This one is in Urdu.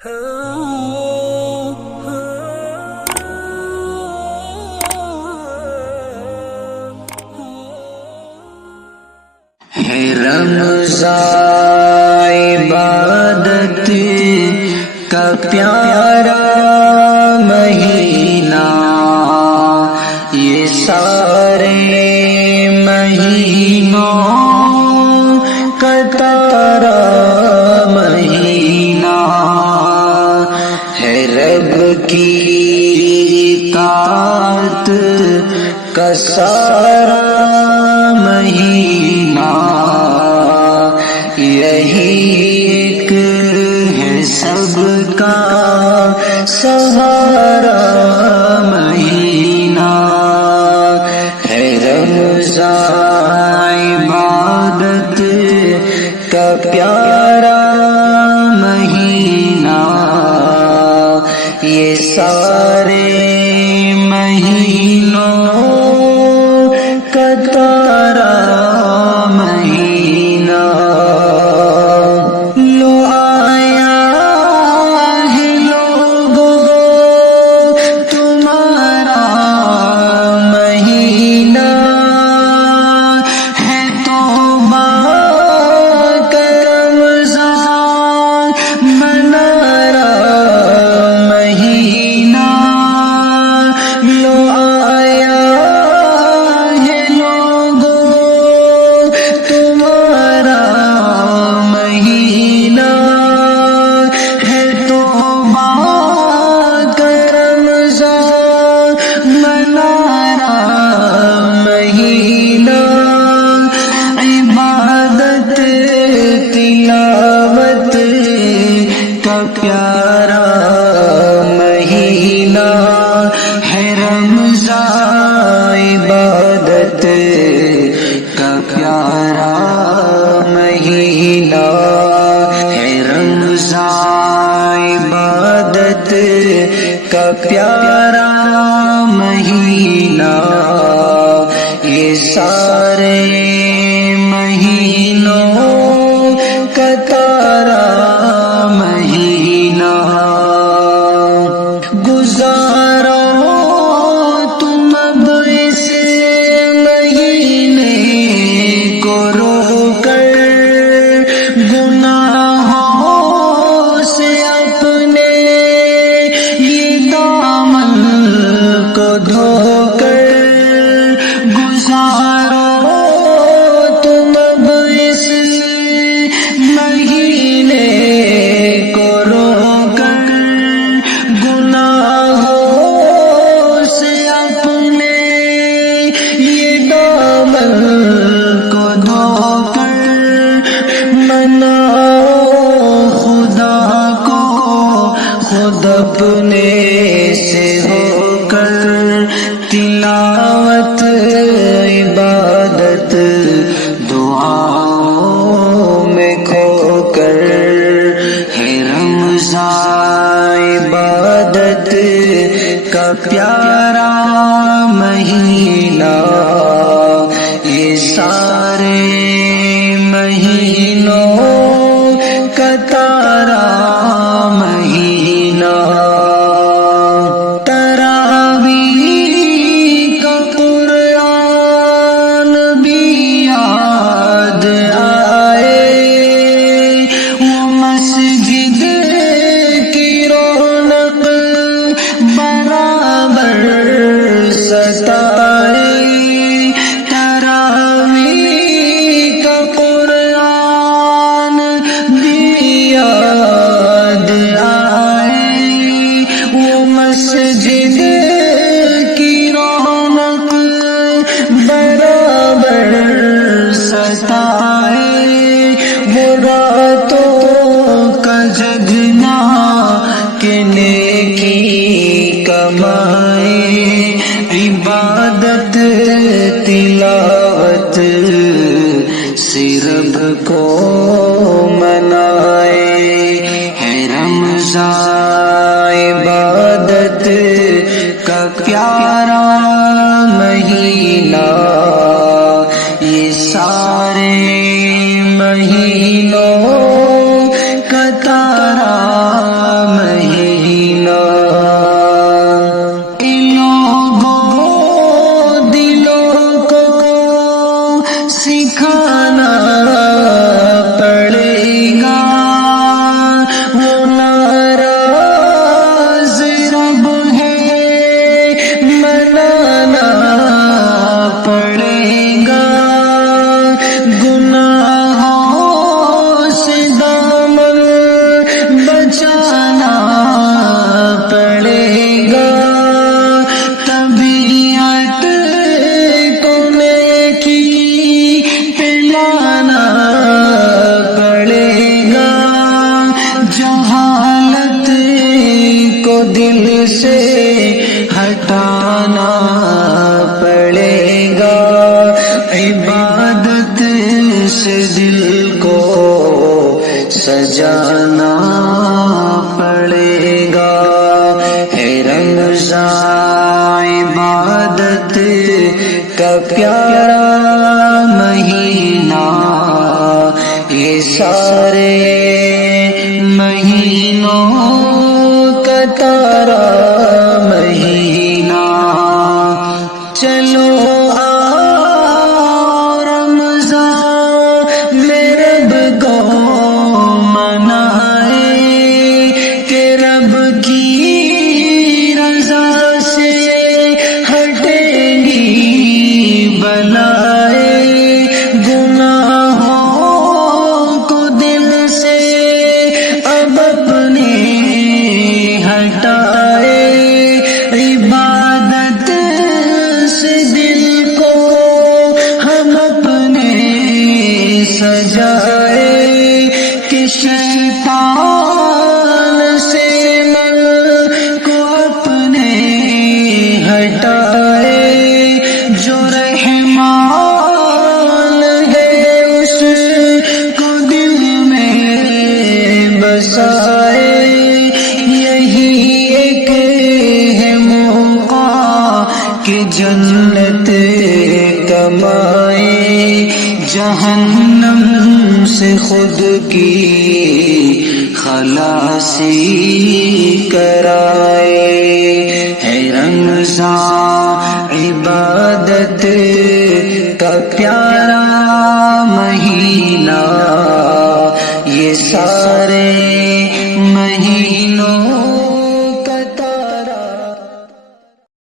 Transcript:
ہے رمضان عبادت کا پیارا مہینہ، یہ سارے مہینوں کا تارا مہینہ ہے، رب کی اطاعت کا سارا مہینہ، یہی ایک ہے سب کا سہارا مہینہ ہے، رمضان عبادت کا پیارا مہینہ، یہ سارے مہینوں کا تارا مہینہ، لو آیا ہے لوگوں تمہارا مہینہ، ہے توبہ کا رمضان منارا مہینہ، لو آیا ہے لوگوں تمہارا مہینہ، ہے توبہ کا رمضان منارا مہینہ، عبادت تلاوت کا پیارا مہینہ ہے، رمضان عبادت کا پیارا مہینہ ہے، رمضان عبادت کا پیارا مہینہ، یہ سارے مہینوں کا تارا مہینہ، گزارو تم اب اس مہینے کو رو کر، گناہوں سے اپنے یہ دامن کو دھو کر، گزارو تم اب اس مہینے کو رو کر، گناہوں سے اپنے یہ دامن کو دھو کر، مناؤ خدا کو خود اپنے سے ہو کر، تلاوت عبادت دعاؤں میں کھو کر، ہے رمضان عبادت کا پیارا مہینہ، یہ سارے مہینوں کا تارا مہینہ، تراویح کا قرآن بھی یاد آئے، وہ مسجد کی رونق برابر ستائے، تراویح کا قرآن بھی یاد آئے، وہ مسجد کی رونق برابر ستائے، وہ راتوں کا جگنا کہ نیکی کمائے، عبادت تلاوت سے رب کو منائے، ہے رمضان عبادت کا پیارا مہینہ، یہ سارے مہینوں کا تارا دل سے ہٹانا پڑے گا، عبادت سے دل کو سجانا پڑے گا۔ ہے رمضان عبادت کا پیارا مہینہ، یہ سارے مہینوں کا تارا مہینہ۔ چلو شیطان سے من کو اپنے ہٹائے، جو رحمان ہے اس کو دل میں بسائے۔ یہی ایک ہے موقع کہ جنت کمائے، جہنم سے خود کی خلاصی کرائے۔ ہے رمضان عبادت کا پیارا